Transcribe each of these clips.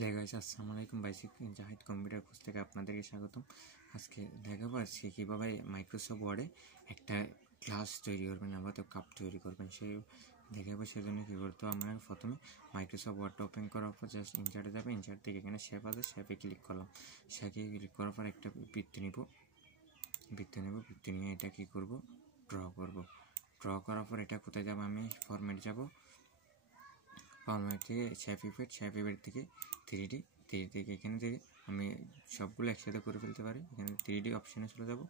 Hello guys, আসসালামু আলাইকুম। Basic Zahid computer course থেকে আপনাদেরকে স্বাগতম। আজকে দেখাবো কীভাবে মাইক্রোসফট ওয়ার্ডে একটা ক্লাস তৈরি করবেন বা তো কাপ তৈরি করবেন সেই দেখাবো। সেজন্য কী করতে হবে, আমরা প্রথমে মাইক্রোসফট ওয়ার্ডটা ওপেন করার পর জাস্ট ইনসার্টে যাবে। ইনসার্ট থেকে এখানে শেপ আছে, শেপে ক্লিক করলাম। শেপে ক্লিক করার পর একটা বৃত্ত নিব। বৃত্ত নিয়ে এটা কী করব, ড্র করব। ড্র করার পর এটা কোথায় যাব, আমি ফরম্যাট যাব। ফরম্যাট থেকে শেপ ইফেক্ট থেকে 3D থেকে এখানে থেকে আমি সবগুলো একসাথে করে ফেলতে পারি। এখানে 3D অপশানে চলে যাব।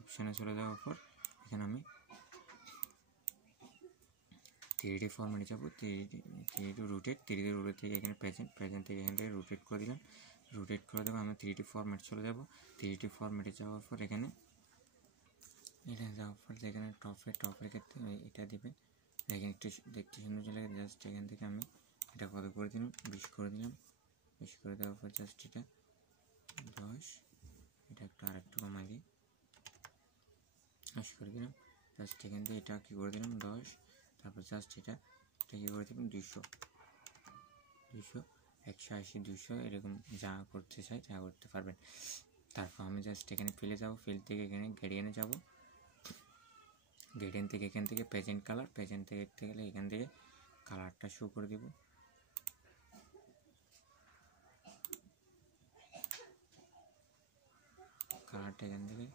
অপশানে চলে যাওয়ার পর এখানে আমি 3D ফরম্যাটে যাব। 3D রোটেট থেকে এখানে প্রেজেন্ট থেকে এখান থেকে রোটেট করে দিলাম। রোটেট করে দেবো। আমি 3D ফরম্যাট চলে যাব। 3D ফরম্যাটে যাওয়ার পর এখানে যেখানে টপের ক্ষেত্রে এটা দিবেন। দেখেন একটু দেখতে সুন্দর চলে গেছে। জাস্ট এখান থেকে আমি এটা কত করে দিলাম, 20 করে দিলাম। 20 করে দেওয়ার পর জাস্ট এটা 10, এটা আরেকটু কমাই দিই, 10 করে দিলাম। জাস্ট এখান থেকে এটা কী করে দিলাম 10। তারপর জাস্ট এটা কী করে দিলাম 200, 180, 200 এরকম যা করতে চাই যা করতে পারবেন। তারপর আমি জাস্ট এখানে ফিলে যাব। ফিল থেকে এখানে গ্রেডিয়েন্টে যাব। গ্রেডিয়েন্ট থেকে এখান থেকে প্রেজেন্ট থেকে গেলে এখান থেকে কালারটা শো করে দেব। কালারটা এখান থেকে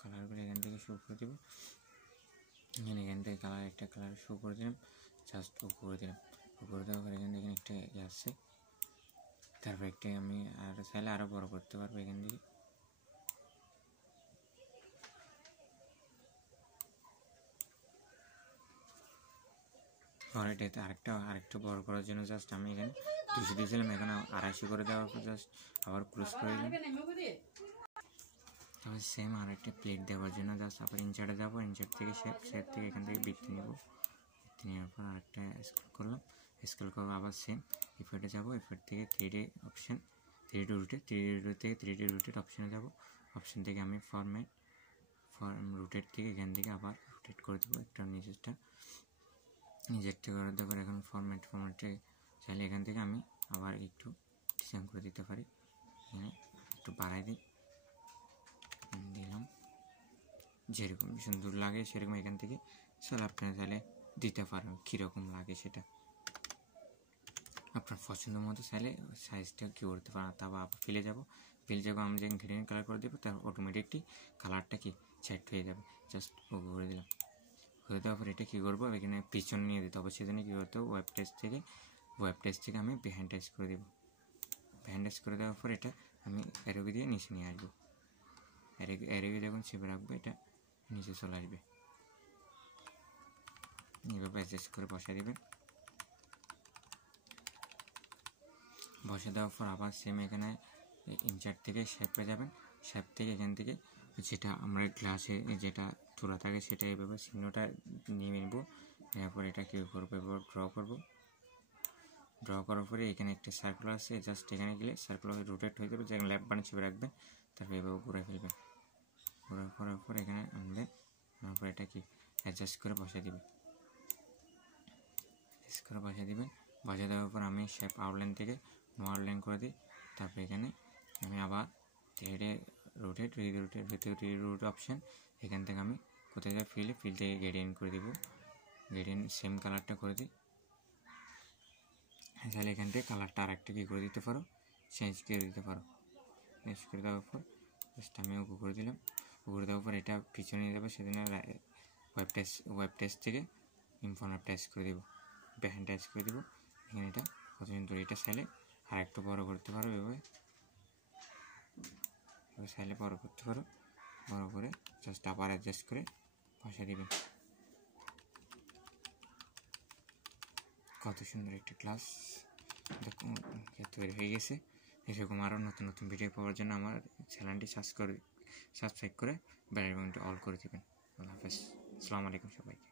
কালারগুলো এখান থেকে শো করে দেবো। এখান থেকে একটা কালার শো করে দিলাম। জাস্ট ও করে দিলাম। ও করে দেওয়ার পর এখান থেকে একটা আসছে। তারপর একটা আমি আর চাইলে আরও বড় করতে পারবো। এখান থেকে আর এটাতে আরেকটু বড় করার জন্য জাস্ট আমি এখানে 200 দিয়েছিলাম, এখানে 250 করে দেওয়ার পর জাস্ট আবার ক্লোজ করে দিলাম। তারপর সেম আরেকটা প্লেট দেওয়ার জন্য জাস্ট আবার ইনসার্টে যাবো। ইনসার্ট থেকে শেপ থেকে এখান থেকে বৃত্তি নেব। বৃত্তি নেওয়ার পর আরেকটা স্ক্রল করলাম। স্ক্রল করবো আবার সেম ইফেক্টে যাব। ইফেক্ট থেকে 3D অপশান, 3D রোটেট অপশানে যাব। অপশান থেকে আমি রোটেট থেকে এখান থেকে আবার রোটেট করে দেবো একটা নিজেরটা করে দেওয়ার। এখন ফরম্যাটে চাইলে এখান থেকে আমি আবার একটু ডিজাইন করে দিতে পারি। এখানে একটু বাড়াই দিলাম, যেরকম সুন্দর লাগে সেরকম এখান থেকে চাইলে আপনারা চাইলে দিতে পারেন। কীরকম লাগে সেটা আপনার পছন্দ মতো চাইলে সাইজটা কী করতে পারেন। তারপর আবার ফিলে যাব। আমি যে গ্রিন কালার করে দেবো, তার অটোমেটিকলি কালারটা কি সেট হয়ে যাবে। জাস্ট ও করে দিলাম। করে দেওয়ার পর এটা কী করবো, এখানে পিছন নিয়ে দিতে হবে। সেজন্য কী করতে হবে, ওয়েব টেক্সট থেকে আমি বিহাইন্ড টেক্সট করে দেবো। বিহাইন্ড টেক্সট করে দেওয়ার পর এটা আমি অ্যারো দিয়ে নিচে নিয়ে আসবো। অ্যারো যখন চেপে রাখবো এটা নিচে চলে আসবে। এইভাবে অ্যাডজাস্ট করে বসিয়ে দেবেন। বসে দেওয়ার পর আবার সেম এখানে ইনসার্ট থেকে শেপে যাবেন। শেপ থেকে এখান থেকে যেটা আমরা গ্লাসে যেটা তোলা থাকে সেটা এইভাবে চিহ্নটা নিয়ে নেব। এরপর এটা কী করবো, এবার ড্র করার পরে এখানে একটা সার্কেল আছে। জাস্ট এখানে গেলে সার্কেল রোটেট হয়ে যাবে। যেখানে লেফট বাটন চেপে রাখবেন, তারপরে এভাবে ঘুরে ফেলবেন। ঘুরে করার পর এখানে আনবেন। তারপর এটা কি অ্যাডজাস্ট করে বসিয়ে দেবেন। বসিয়ে দেওয়ার পর আমি শেপ আউটলাইন থেকে নো আউটলাইন করে দিই। তারপর এখানে আমি আবার রোটেট অপশান, এখান থেকে আমি কোথায় যাই ফিল থেকে গ্রেডিয়েন্ট করে দেবো। গ্রেডিয়েন্ট সেম কালারটা করে দিই। তাহলে এখান থেকে কালারটা আরেকটা কী করে দিতে পারো, চেঞ্জ করে দিতে পারো। চেঞ্জ করে দেওয়ার পর জাস্ট আমি ওকে করে দিলাম। করে দেওয়ার পর এটা পিছনে নিয়ে যাবো। সেদিন ওয়েব টেস্ট থেকে ইনফর্মেট টেস্ট করে দেবো, বিহাইন্ড টেস্ট করে দেবো। এখানে এটা কত সুন্দর। এটা চাইলে আর একটু বড় করতে পারো। এভাবে চাইলে বড় করতে পারো। বড় করে জাস্ট আবার অ্যাডজাস্ট করে বসিয়ে দেবেন। কত সুন্দর একটা ক্লাস তৈরি হয়ে গেছে। এরকম আরও নতুন ভিডিও পাওয়ার জন্য আমার চ্যানেলটি সাবস্ক্রাইব করে বেল আইকনটি অল করে দেবেন। আল্লাহ হাফেজ। আসসালামু আলাইকুম সবাইকে।